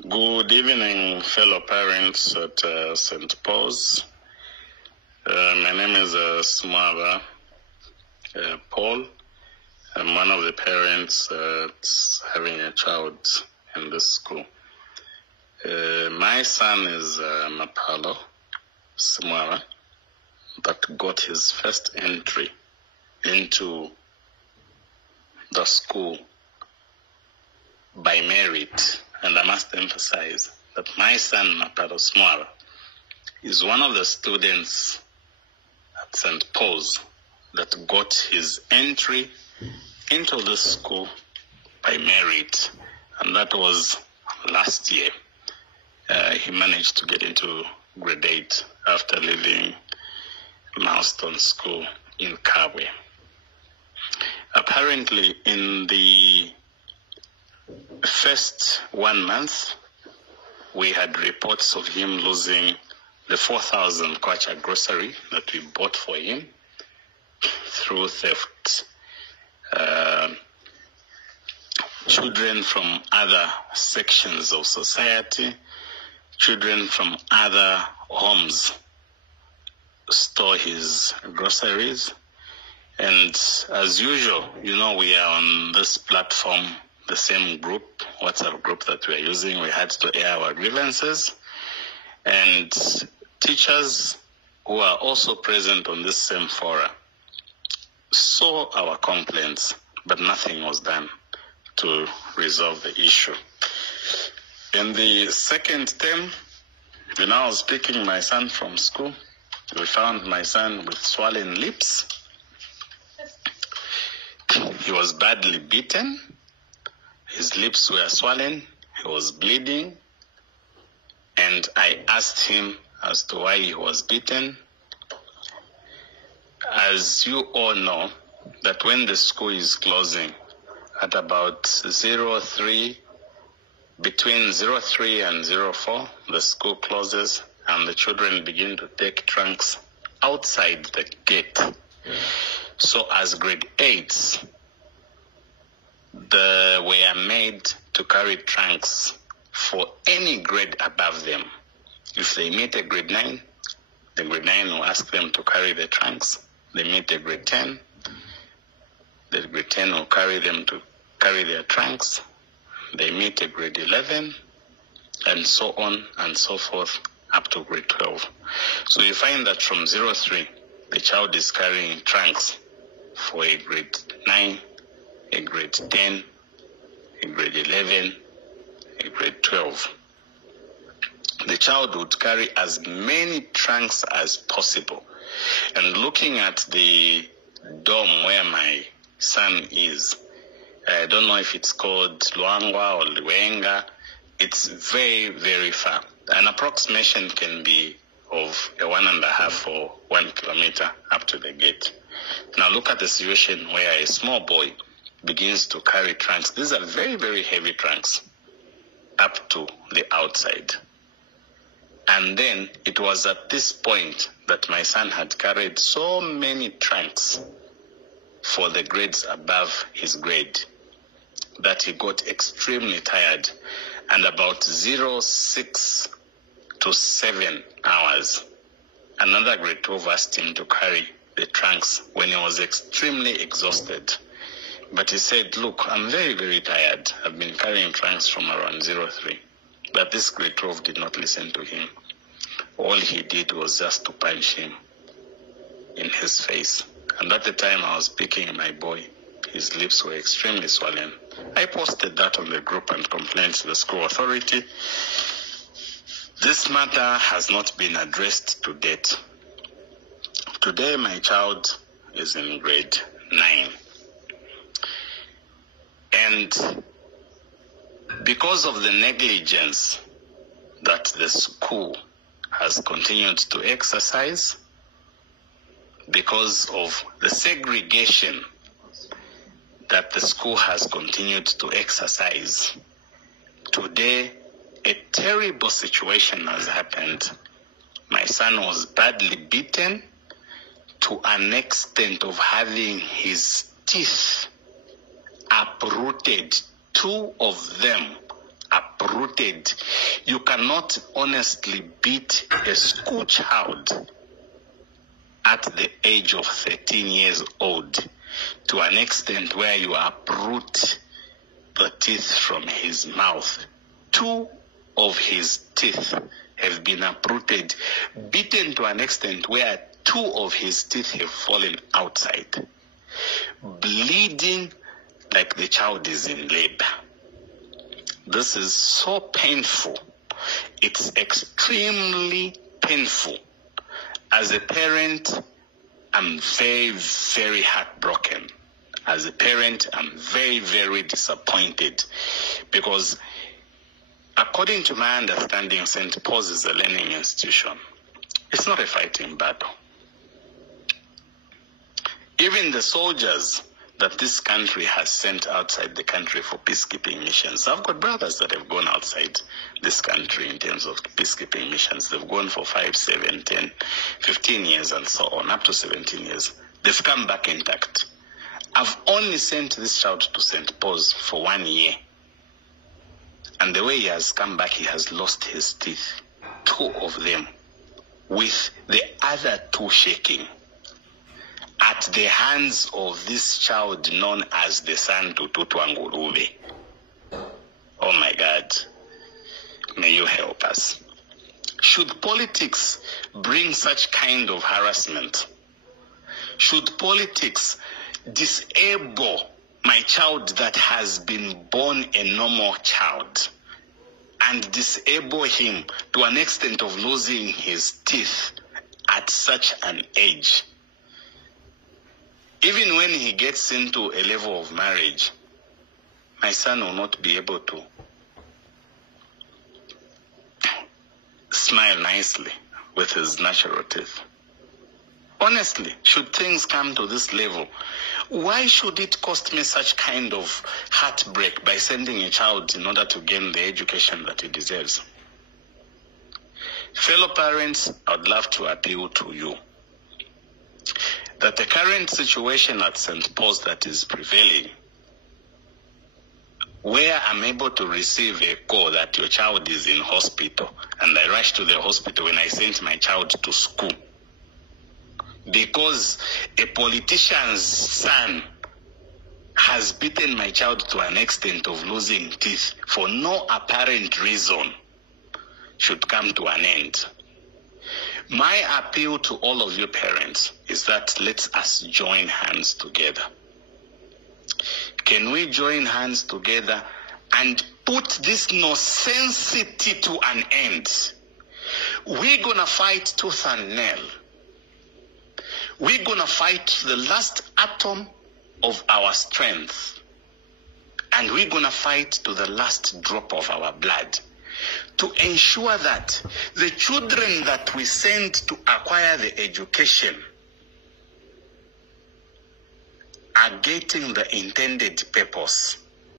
Good evening, fellow parents at St. Paul's. My name is Smava Paul. I'm one of the parents having a child in this school. My son is Mapalo Smava, that got his first entry into the school by merit. And I must emphasize that my son, Mapalo Smava, is one of the students at St. Paul's that got his entry into this school by merit. And that was last year. He managed to get into grade 8 after leaving Milestone School in Kabwe. Apparently, in the first 1 month, we had reports of him losing the 4,000 kwacha grocery that we bought for him through theft. Children from other sections of society, children from other homes store his groceries. And as usual, we are on this platform, the same group, WhatsApp group that we are using. We had to air our grievances. And teachers who are also present on this same forum saw our complaints, but nothing was done to resolve the issue. In the second term, when I was picking my son from school, we found my son with swollen lips. He was badly beaten. His lips were swollen. He was bleeding. And I asked him as to why he was beaten. As you all know, that when the school is closing at about between 03 and 04, the school closes and the children begin to take trunks outside the gate. So as grade 8s, they were made to carry trunks for any grade above them. If they meet a grade 9, the grade 9 will ask them to carry the trunks. They meet a grade 10, the grade 10 will carry them to carry their trunks. They meet a grade 11, and so on and so forth up to grade 12. So you find that from 03, the child is carrying trunks for a grade 9, a grade 10, a grade 11, a grade 12. The child would carry as many trunks as possible. And looking at the dorm where my son is, I don't know if it's called Luangwa or Luenga, it's very, very far. An approximation can be of a 1.5 or 1 kilometer up to the gate. Now look at the situation where a small boy begins to carry trunks. These are very, very heavy trunks up to the outside. And then it was at this point that my son had carried so many trunks for the grades above his grade that he got extremely tired. And about 06 to 7 hours, another grade 12 asked him to carry the trunks when he was extremely exhausted. But he said, look, I'm very, very tired. I've been carrying trunks from around 03. But this grade 12 did not listen to him. All he did was just to punch him in his face. And at the time I was picking my boy, his lips were extremely swollen. I posted that on the group and complained to the school authority. This matter has not been addressed to date. Today my child is in grade 9. And because of the negligence that the school has continued to exercise, because of the segregation that the school has continued to exercise, today a terrible situation has happened. My son was badly beaten to an extent of having his teeth uprooted, 2 of them uprooted. uprooted. You cannot honestly beat a school child at the age of 13 years old to an extent where you uproot the teeth from his mouth. 2 of his teeth have been uprooted, beaten to an extent where 2 of his teeth have fallen outside, bleeding like the child is in labor. This is so painful. It's extremely painful. As a parent, I'm very, very heartbroken. As a parent, I'm very, very disappointed because according to my understanding, St. Paul's is a learning institution. It's not a fighting battle. Even the soldiers that this country has sent outside the country for peacekeeping missions. I've got brothers that have gone outside this country in terms of peacekeeping missions. They've gone for 5, 7, 10, 15 years and so on, up to 17 years. They've come back intact. I've only sent this child to St. Paul's for 1 year. And the way he has come back, he has lost his teeth, 2 of them, with the other 2 shaking, at the hands of this child known as the son to Tutwa Ngulubez. Oh my God, may you help us. Should politics bring such kind of harassment? Should politics disable my child that has been born a normal child and disable him to an extent of losing his teeth at such an age? Even when he gets into a level of marriage, my son will not be able to smile nicely with his natural teeth. Honestly, should things come to this level, why should it cost me such kind of heartbreak by sending a child in order to gain the education that he deserves? Fellow parents, I would love to appeal to you that the current situation at St. Paul's that is prevailing, where I'm able to receive a call that your child is in hospital, and I rush to the hospital when I sent my child to school, because a politician's son has beaten my child to an extent of losing teeth for no apparent reason, should come to an end. My appeal to all of you parents is that let us join hands together. Can we join hands together and put this nonsensity to an end? We're going to fight tooth and nail. We're going to fight the last atom of our strength. And we're going to fight to the last drop of our blood to ensure that the children that we send to acquire the education are getting the intended purpose.